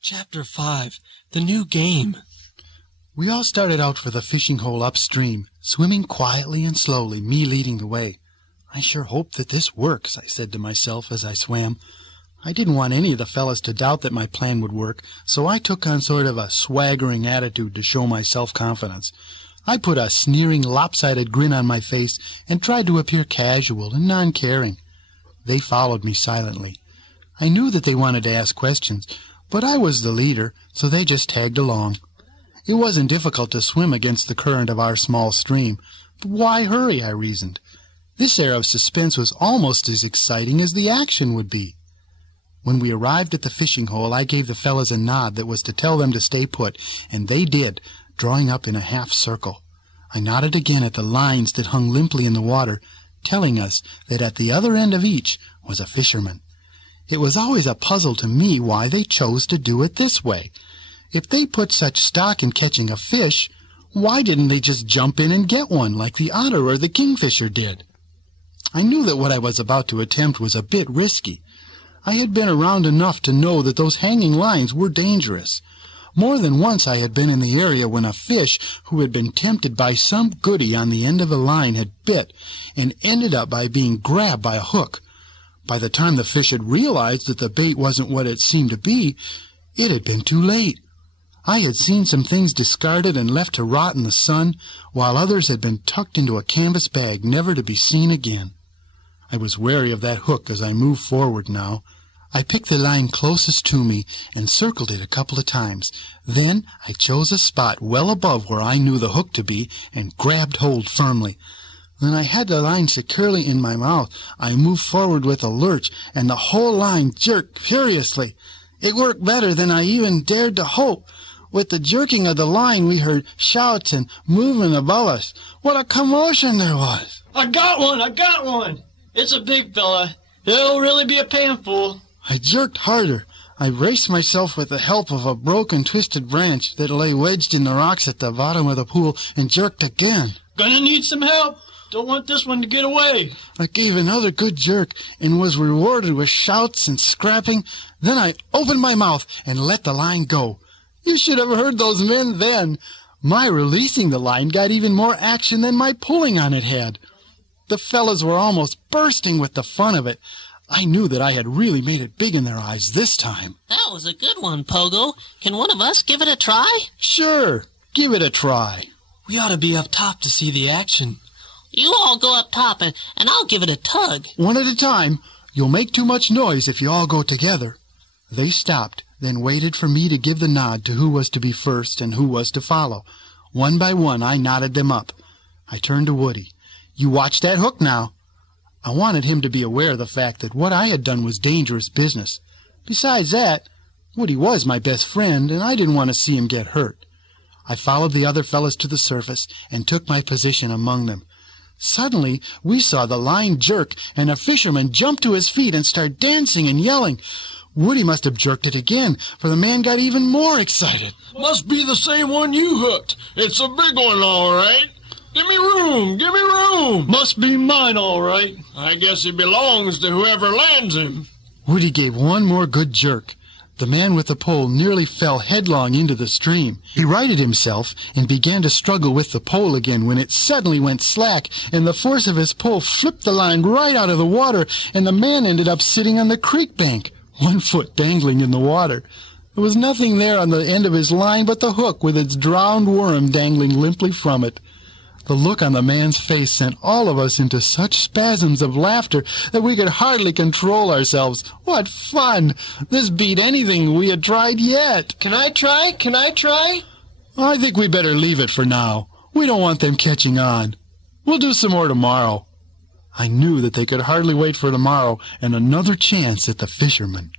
Chapter 5. The New Game. We all started out for the fishing hole upstream, swimming quietly and slowly, me leading the way. I sure hope that this works, I said to myself as I swam. I didn't want any of the fellas to doubt that my plan would work, so I took on sort of a swaggering attitude to show my self-confidence. I put a sneering, lopsided grin on my face and tried to appear casual and non-caring. They followed me silently. I knew that they wanted to ask questions, but I was the leader, so they just tagged along. It wasn't difficult to swim against the current of our small stream, but why hurry, I reasoned. This air of suspense was almost as exciting as the action would be. When we arrived at the fishing hole, I gave the fellas a nod that was to tell them to stay put, and they did, drawing up in a half circle. I nodded again at the lines that hung limply in the water, telling us that at the other end of each was a fisherman. It was always a puzzle to me why they chose to do it this way. If they put such stock in catching a fish, why didn't they just jump in and get one like the otter or the kingfisher did? I knew that what I was about to attempt was a bit risky. I had been around enough to know that those hanging lines were dangerous. More than once I had been in the area when a fish who had been tempted by some goody on the end of a line had bit and ended up by being grabbed by a hook. By the time the fish had realized that the bait wasn't what it seemed to be, it had been too late. I had seen some things discarded and left to rot in the sun, while others had been tucked into a canvas bag never to be seen again. I was wary of that hook as I moved forward now. I picked the line closest to me and circled it a couple of times. Then I chose a spot well above where I knew the hook to be and grabbed hold firmly. When I had the line securely in my mouth, I moved forward with a lurch, and the whole line jerked furiously. It worked better than I even dared to hope. With the jerking of the line, we heard shouts and movement above us. What a commotion there was! I got one! It's a big fella. It'll really be a panful. I jerked harder. I braced myself with the help of a broken, twisted branch that lay wedged in the rocks at the bottom of the pool and jerked again. Gonna need some help. Don't want this one to get away. I gave another good jerk and was rewarded with shouts and scrapping. Then I opened my mouth and let the line go. You should have heard those men then. My releasing the line got even more action than my pulling on it had. The fellas were almost bursting with the fun of it. I knew that I had really made it big in their eyes this time. That was a good one, Pogo. Can one of us give it a try? Sure, give it a try. We ought to be up top to see the action. You all go up top, and I'll give it a tug. One at a time. You'll make too much noise if you all go together. They stopped, then waited for me to give the nod to who was to be first and who was to follow. One by one, I nodded them up. I turned to Woody. You watch that hook now. I wanted him to be aware of the fact that what I had done was dangerous business. Besides that, Woody was my best friend, and I didn't want to see him get hurt. I followed the other fellows to the surface and took my position among them. Suddenly, we saw the line jerk, and a fisherman jumped to his feet and started dancing and yelling. Woody must have jerked it again, for the man got even more excited. Must be the same one you hooked. It's a big one, all right. Give me room. Must be mine, all right. I guess he belongs to whoever lands him. Woody gave one more good jerk. The man with the pole nearly fell headlong into the stream. He righted himself and began to struggle with the pole again when it suddenly went slack, and the force of his pull flipped the line right out of the water, and the man ended up sitting on the creek bank, 1 foot dangling in the water. There was nothing there on the end of his line but the hook with its drowned worm dangling limply from it. The look on the man's face sent all of us into such spasms of laughter that we could hardly control ourselves. What fun! This beat anything we had tried yet. Can I try? I think we better leave it for now. We don't want them catching on. We'll do some more tomorrow. I knew that they could hardly wait for tomorrow and another chance at the fisherman.